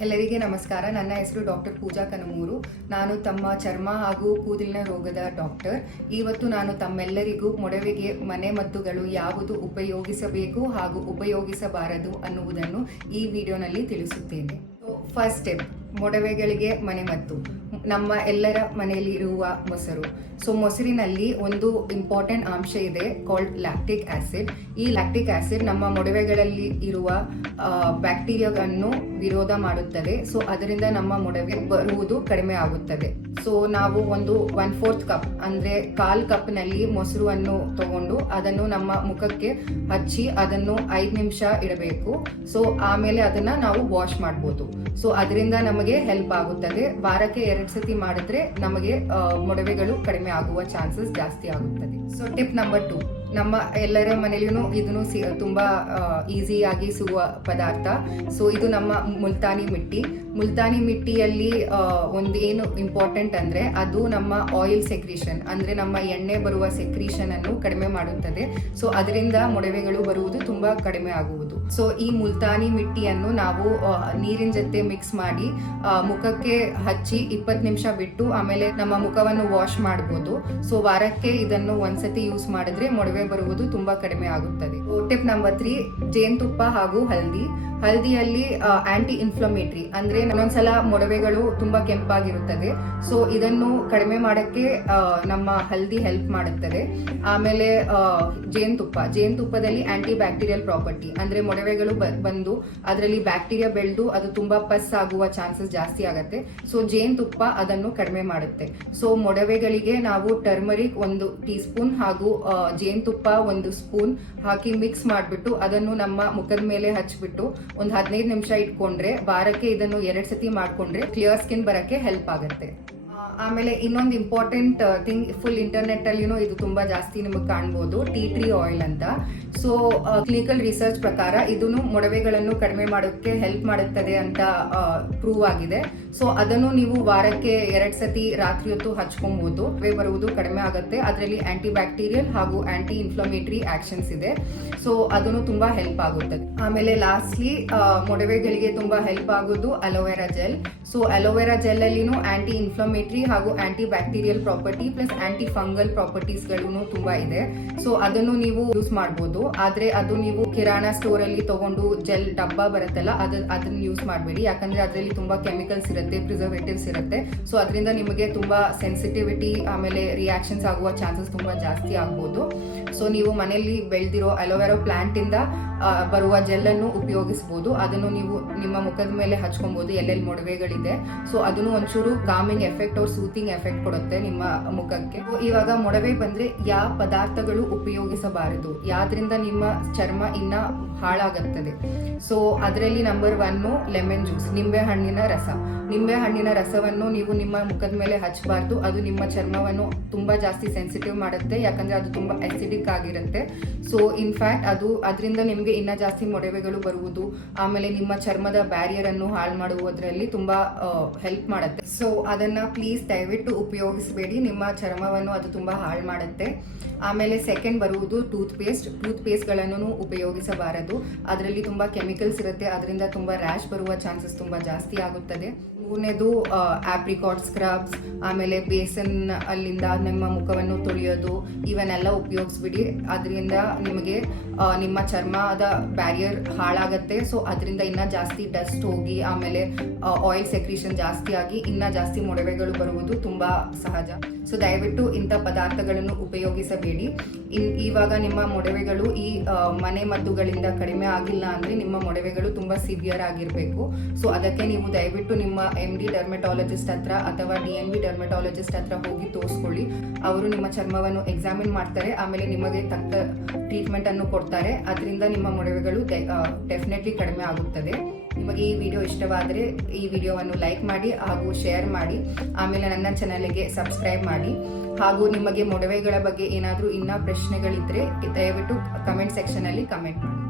ಎಲ್ಲರಿಗೆ ನಮಸ್ಕಾರ. ನನ್ನ ಹೆಸರು ಡಾಕ್ಟರ್ ಪೂಜಾ ಕನಮೂರು. ನಾನು ತಮ್ಮ ಚರ್ಮ ಹಾಗೂ ಕೂದಲಿನ ರೋಗದ ಡಾಕ್ಟರ್. ಇವತ್ತು ನಾನು ತಮ್ಮೆಲ್ಲರಿಗೂ ಮೊಡವೆಗೆ ಮನೆಮದ್ದುಗಳು ಯಾವುದು ಉಪಯೋಗಿಸಬೇಕು ಹಾಗೂ ಉಪಯೋಗಿಸಬಾರದು ಅನ್ನುವುದನ್ನು ಈ ವಿಡಿಯೋನಲ್ಲಿ ತಿಳಿಸುತ್ತೇನೆ. ಫಸ್ಟ್ ಸ್ಟೆಪ್ ಮೊಡವೆಗಳಿಗೆ ಮನೆಮದ್ದು ನಮ್ಮ ಎಲ್ಲರ ಮನೆಯಲ್ಲಿ ಇರುವ ಮೊಸರು. ಸೊ ಮೊಸರಿನಲ್ಲಿ ಒಂದು ಇಂಪಾರ್ಟೆಂಟ್ ಅಂಶ ಇದೆ ಕಾಲ್ಡ್ ಲ್ಯಾಕ್ಟಿಕ್ ಆಸಿಡ್ ಈ ಲ್ಯಾಕ್ಟಿಕ್ ಆಸಿಡ್ ನಮ್ಮ ಮೊಡವೆಗಳಲ್ಲಿ ಇರುವ ಬ್ಯಾಕ್ಟೀರಿಯಾಗಳನ್ನು ವಿರೋಧ ಮಾಡುತ್ತದೆ. ಸೊ ಅದರಿಂದ ನಮ್ಮ ಮೊಡವೆ ಬರುವುದು ಕಡಿಮೆ ಆಗುತ್ತದೆ. ಸೊ ನಾವು ಒಂದು ಒನ್ ಫೋರ್ತ್ ಕಪ್ ಅಂದ್ರೆ ಕಾಲ್ ಕಪ್ನಲ್ಲಿ ಮೊಸರುವನ್ನು ತಗೊಂಡು ಅದನ್ನು ನಮ್ಮ ಮುಖಕ್ಕೆ ಹಚ್ಚಿ ಅದನ್ನು ಐದು ನಿಮಿಷ ಇಡಬೇಕು. ಸೊ ಆಮೇಲೆ ಅದನ್ನ ನಾವು ವಾಶ್ ಮಾಡ್ಬೋದು. ಸೊ ಅದರಿಂದ ನಮಗೆ ಹೆಲ್ಪ್ ಆಗುತ್ತದೆ. ವಾರಕ್ಕೆ ಎರಡು ಸತಿ ಮಾಡಿದ್ರೆ ನಮಗೆ ಮೊಡವೆಗಳು ಕಡಿಮೆ ಆಗುವ ಚಾನ್ಸಸ್ ಜಾಸ್ತಿ ಆಗುತ್ತದೆ. ಸೊ ಟಿಪ್ ನಂಬರ್ ಟು ನಮ್ಮ ಎಲ್ಲರ ಮನೆಯಲ್ಲೂ ಇದನ್ನು ಸಿ, ತುಂಬ ಈಸಿಯಾಗಿ ಸಿಗುವ ಪದಾರ್ಥ. ಸೊ ಇದು ನಮ್ಮ ಮುಲ್ತಾನಿ ಮಿಟ್ಟಿ. ಮುಲ್ತಾನಿ ಮಿಟ್ಟಿಯಲ್ಲಿ ಒಂದು ಏನು ಇಂಪಾರ್ಟೆಂಟ್ ಅಂದ್ರೆ ಅದು ನಮ್ಮ ಆಯಿಲ್ ಸೆಕ್ರೀಷನ್ ಅಂದ್ರೆ ನಮ್ಮ ಎಣ್ಣೆ ಬರುವ ಸೆಕ್ರೀಷನ್ ಅನ್ನು ಕಡಿಮೆ ಮಾಡುತ್ತದೆ. ಸೊ ಅದರಿಂದ ಮೊಡವೆಗಳು ಬರುವುದು ತುಂಬಾ ಕಡಿಮೆ ಆಗುವುದು. ಸೊ ಈ ಮುಲ್ತಾನಿ ಮಿಟ್ಟಿಯನ್ನು ನಾವು ನೀರಿನ ಜೊತೆ ಮಿಕ್ಸ್ ಮಾಡಿ ಮುಖಕ್ಕೆ ಹಚ್ಚಿ ಇಪ್ಪತ್ತು ನಿಮಿಷ ಬಿಟ್ಟು ಆಮೇಲೆ ನಮ್ಮ ಮುಖವನ್ನು ವಾಶ್ ಮಾಡಬಹುದು ಸೊ ವಾರಕ್ಕೆ ಇದನ್ನು ಒಂದ್ಸತಿ ಯೂಸ್ ಮಾಡಿದ್ರೆ ಮೊಡವೆ ಬರುವುದು ತುಂಬಾ ಕಡಿಮೆ ಆಗುತ್ತದೆ. ಟಿಪ್ ನಂಬರ್ ತ್ರೀ ಜೇನುತುಪ್ಪ ಹಾಗೂ ಹಲ್ದಿ. ಹಲ್ದಿಯಲ್ಲಿ ಆಂಟಿ ಇನ್ಫ್ಲಮೇಟರಿ ಅಂದ್ರೆ ಒಂದೊಂದ್ಸಲ ಮೊಡವೆಗಳು ತುಂಬಾ ಕೆಂಪಾಗಿರುತ್ತದೆ. ಸೊ ಇದನ್ನು ಕಡಿಮೆ ಮಾಡಕ್ಕೆ ನಮ್ಮ ಹಲ್ದಿ ಹೆಲ್ಪ್ ಮಾಡುತ್ತದೆ. ಆಮೇಲೆ ಜೇನುತುಪ್ಪ. ಜೇನುತುಪ್ಪದಲ್ಲಿ ಆಂಟಿ ಬ್ಯಾಕ್ಟೀರಿಯಲ್ ಪ್ರಾಪರ್ಟಿ ಅಂದ್ರೆ ಮೊಡವೆಗಳು ಬಂದು ಅದರಲ್ಲಿ ಬ್ಯಾಕ್ಟೀರಿಯಾ ಬೆಳೆದು ಅದು ತುಂಬಾ ಪಸ್ ಆಗುವ ಚಾನ್ಸಸ್ ಜಾಸ್ತಿ ಆಗುತ್ತೆ. ಸೊ ಜೇನುತುಪ್ಪ ಅದನ್ನು ಕಡಿಮೆ ಮಾಡುತ್ತೆ. ಸೊ ಮೊಡವೆಗಳಿಗೆ ನಾವು ಟರ್ಮರಿಕ್ ಒಂದು ಟೀ ಸ್ಪೂನ್ ಹಾಗೂ ಆ, ಜೇನುತುಪ್ಪ ಒಂದು ಸ್ಪೂನ್ ಹಾಕಿ ಮಿಕ್ಸ್ ಮಾಡಿಬಿಟ್ಟು ಅದನ್ನು ನಮ್ಮ ಮುಖದ ಮೇಲೆ ಹಚ್ಚಿಬಿಟ್ಟು ಒಂದು ಹದಿನೈದು ನಿಮಿಷ ಇಟ್ಕೊಂಡ್ರೆ, ವಾರಕ್ಕೆ ಇದನ್ನು ಎರಡು ಸತಿ ಮಾಡ್ಕೊಂಡ್ರೆ ಕ್ಲಿಯರ್ ಸ್ಕಿನ್ ಬರೋಕ್ಕೆ ಹೆಲ್ಪ್ ಆಗುತ್ತೆ. ಆಮೇಲೆ ಇನ್ನೊಂದು ಇಂಪಾರ್ಟೆಂಟ್ ಥಿಂಗ್ ಫುಲ್ ಇಂಟರ್ನೆಟ್ ಅಲ್ಲಿ ಇದು ತುಂಬಾ ಜಾಸ್ತಿ ನಿಮಗೆ ಕಾಣ್ಬೋದು ಟೀ ಟ್ರೀ ಆಯಿಲ್ ಅಂತ. ಸೊ ಕ್ಲಿನಿಕಲ್ ರಿಸರ್ಚ್ ಪ್ರಕಾರ ಇದನ್ನು ಮೊಡವೆಗಳನ್ನು ಕಡಿಮೆ ಮಾಡೋಕ್ಕೆ ಹೆಲ್ಪ್ ಮಾಡುತ್ತದೆ ಅಂತ ಪ್ರೂವ್ ಆಗಿದೆ. ಸೊ ಅದನ್ನು ನೀವು ವಾರಕ್ಕೆ ಎರಡ್ ಸತಿ ರಾತ್ರಿ ಹೊತ್ತು ಹಚ್ಕೊಬಹುದು ಬರುವುದು ಕಡಿಮೆ ಆಗುತ್ತೆ. ಅದರಲ್ಲಿ ಆಂಟಿ ಬ್ಯಾಕ್ಟೀರಿಯಲ್ ಹಾಗೂ ಆಂಟಿ ಇನ್ಫ್ಲಮೇಟರಿ ಆಕ್ಷನ್ಸ್ ಇದೆ. ಸೊ ಅದನ್ನು ತುಂಬಾ ಹೆಲ್ಪ್ ಆಗುತ್ತೆ. ಆಮೇಲೆ ಲಾಸ್ಟ್ಲಿ ಮೊಡವೆಗಳಿಗೆ ತುಂಬಾ ಹೆಲ್ಪ್ ಆಗೋದು aloe vera gel so aloe vera gel ಅಲ್ಲಿನೂ ಆಂಟಿ ಇನ್ಫ್ಲಮೇಟರಿ ಹಾಗೂ anti bacterial property plus anti fungal ಪ್ರಾಪರ್ಟೀಸ್ಗಳು ತುಂಬಾ ಇದೆ. ಸೊ, ಅದನ್ನು ನೀವು ಯೂಸ್ ಮಾಡಬಹುದು ಆದ್ರೆ ಅದು ನೀವು ಕಿರಾಣ ಸ್ಟೋರ್ ಅಲ್ಲಿ ತಗೊಂಡು ಜೆಲ್ ಡಬ್ಬ ಬರುತ್ತಲ್ಲ, ಅದ, ಅದನ್ನ ಯೂಸ್ ಮಾಡಬೇಡಿ. ಯಾಕಂದ್ರೆ ಅದರಲ್ಲಿ ತುಂಬಾ ಕೆಮಿಕಲ್ಸ್ ಇರುತ್ತೆ, ಪ್ರಿಸರ್ವೇಟಿವ್ಸ್ ಇರುತ್ತೆ. ಸೊ, ಅದರಿಂದ ನಿಮಗೆ ತುಂಬಾ ಸೆನ್ಸಿಟಿವಿಟಿ, ಆಮೇಲೆ ರಿಯಾಕ್ಷನ್ಸ್ ಆಗುವ ಚಾನ್ಸಸ್ ತುಂಬಾ ಜಾಸ್ತಿ ಆಗ್ಬೋದು. ಸೊ, ನೀವು ಮನೆಯಲ್ಲಿ ಬೆಳೆದಿರೋ ಅಲೋವೆರಾ ಪ್ಲಾಂಟ್ ಇಂದ ಬರುವ ಜೆಲ್ ಅನ್ನು ಉಪಯೋಗಿಸಬಹುದು ಅದನ್ನು ನೀವು ನಿಮ್ಮ ಮುಖದ ಮೇಲೆ ಹಚ್ಕೊಬಹುದು ಎಲ್ಲೆಲ್ಲಿ ಮೊಡವೆಗಳಿದೆ. ಸೊ, ಅದನ್ನು ಒಂಚೂರು ಕಾಮಿಂಗ್ ಎಫೆಕ್ಟ್ ಅವ್ರ ಸೂತಿಂಗ್ ಎಫೆಕ್ಟ್ ಕೊಡುತ್ತೆ ನಿಮ್ಮ ಮುಖಕ್ಕೆ. ಇವಾಗ ಮೊಡವೆ ಬಂದ್ರೆ ಯಾವ ಪದಾರ್ಥಗಳು ಉಪಯೋಗಿಸಬಾರದು. ಯಾವ್ದ್ರಿಂದ ನಿಮ್ಮ ಚರ್ಮ ಇನ್ನ ಹಾಳಾಗುತ್ತದೆ. ಸೊ, ಅದರಲ್ಲಿ ನಂಬರ್ ಒನ್ನು ಲೆಮನ್ ಜ್ಯೂಸ್ ನಿಂಬೆ ಹಣ್ಣಿನ ರಸ. ನಿಂಬೆ ಹಣ್ಣಿನ ರಸವನ್ನು ನೀವು ನಿಮ್ಮ ಮುಖದ ಮೇಲೆ ಹಚ್ಚಬಾರ್ದು. ಅದು ನಿಮ್ಮ ಚರ್ಮವನ್ನು ತುಂಬಾ ಜಾಸ್ತಿ ಸೆನ್ಸಿಟಿವ್ ಮಾಡುತ್ತೆ. ಯಾಕಂದ್ರೆ ಅದು ತುಂಬಾ ಅಸಿಡಿಕ್ ಆಗಿರುತ್ತೆ. ಸೊ ಇನ್ಫ್ಯಾಕ್ಟ್ ಅದು ಅದರಿಂದ ನಿಮಗೆ ಇನ್ನ ಜಾಸ್ತಿ ಮೊಡವೆಗಳು ಬರುವುದು. ಆಮೇಲೆ ನಿಮ್ಮ ಚರ್ಮದ ಬ್ಯಾರಿಯರ್ ಅನ್ನು ಹಾಳು ಮಾಡುವುದರಲ್ಲಿ ತುಂಬಾ ಹೆಲ್ಪ್ ಮಾಡುತ್ತೆ. ಸೊ, ಅದನ್ನ ಪ್ಲೀಸ್ ದಯವಿಟ್ಟು ಉಪಯೋಗಿಸಬೇಡಿ. ನಿಮ್ಮ ಚರ್ಮವನ್ನು ಅದು ತುಂಬ ಹಾಳು ಮಾಡುತ್ತೆ. ಆಮೇಲೆ ಸೆಕೆಂಡ್ ಬರುವುದು ಟೂತ್ ಪೇಸ್ಟ್ ಟೂತ್ ಪೇಸ್ಟ್ಗಳನ್ನು ಉಪಯೋಗಿಸಬಾರದು. ಅದರಲ್ಲಿ ತುಂಬ ಕೆಮಿಕಲ್ಸ್ ಇರುತ್ತೆ. ಅದರಿಂದ ತುಂಬ ರ್ಯಾಶ್ ಬರುವ ಚಾನ್ಸಸ್ ತುಂಬ ಜಾಸ್ತಿ ಆಗುತ್ತದೆ. ಮೂರನೇದು ಆಪ್ರಿಕಾಟ್ ಸ್ಕ್ರಬ್ಸ್ ಆಮೇಲೆ ಬೇಸನ್ ಅಲ್ಲಿಂದ ನಿಮ್ಮ ಮುಖವನ್ನು ತೊಳೆಯೋದು, ಇವನ್ನೆಲ್ಲ ಉಪಯೋಗಿಸ್ಬಿಡಿ. ಅದರಿಂದ ನಿಮಗೆ ನಿಮ್ಮ ಚರ್ಮದ ಬ್ಯಾರಿಯರ್ ಹಾಳಾಗತ್ತೆ. ಸೊ ಅದರಿಂದ ಇನ್ನ ಜಾಸ್ತಿ ಡಸ್ಟ್ ಹೋಗಿ, ಆಮೇಲೆ ಆಯಿಲ್ ಸೆಕ್ರೀಷನ್ ಜಾಸ್ತಿ ಆಗಿ ಇನ್ನ ಜಾಸ್ತಿ ಮೊಡವೆಗಳು ಬರುವುದು ತುಂಬಾ ಸಹಜ. ಸೊ ದಯವಿಟ್ಟು ಇಂಥ ಪದಾರ್ಥಗಳನ್ನು ಉಪಯೋಗಿಸಬೇಡಿ. ಇನ್ ಇವಾಗ ನಿಮ್ಮ ಮೊಡವೆಗಳು ಈ ಮನೆ ಮದ್ದುಗಳಿಂದ ಕಡಿಮೆ ಆಗಿಲ್ಲ ಅಂದ್ರೆ ನಿಮ್ಮ ಮೊಡವೆಗಳು ತುಂಬಾ ಸಿವಿಯರ್ ಆಗಿರಬೇಕು. ಸೊ ಅದಕ್ಕೆ ನೀವು ದಯವಿಟ್ಟು ನಿಮ್ಮ ಎಂ ಡಿ ಡರ್ಮೆಟಾಲಜಿಸ್ಟ್ ಹತ್ರ ಅಥವಾ ಡಿ ಎನ್ ಬಿ ಡರ್ಮೆಟಾಲಜಿಸ್ಟ್ ಹತ್ರ ಹೋಗಿ ತೋರಿಸ್ಕೊಳ್ಳಿ. ಅವರು ನಿಮ್ಮ ಚರ್ಮವನ್ನು ಎಕ್ಸಾಮಿನ್ ಮಾಡ್ತಾರೆ, ಆಮೇಲೆ ನಿಮಗೆ ತಕ್ಕ ಟ್ರೀಟ್ಮೆಂಟ್ ಅನ್ನು ಕೊಡ್ತಾರೆ. ಅದರಿಂದ ನಿಮ್ಮ ಮೊಡವೆಗಳು ಡೆಫಿನೆಟ್ಲಿ ಕಡಿಮೆ ಆಗುತ್ತದೆ. ನಿಮಗೆ ಈ ವಿಡಿಯೋ ಇಷ್ಟವಾದರೆ ಈ ವಿಡಿಯೋವನ್ನು ಲೈಕ್ ಮಾಡಿ ಹಾಗೂ ಶೇರ್ ಮಾಡಿ. ಆಮೇಲೆ ನನ್ನ ಚಾನಲ್ಗೆ ಸಬ್ಸ್ಕ್ರೈಬ್ ಮಾಡಿ. ಹಾಗೂ ನಿಮಗೆ ಮೊಡವೆಗಳ ಬಗ್ಗೆ ಏನಾದರೂ ಇನ್ನ ಪ್ರಶ್ನೆಗಳಿದ್ರೆ ದಯವಿಟ್ಟು ಕಮೆಂಟ್ ಸೆಕ್ಷನ್ ಅಲ್ಲಿ ಕಮೆಂಟ್ ಮಾಡಿ.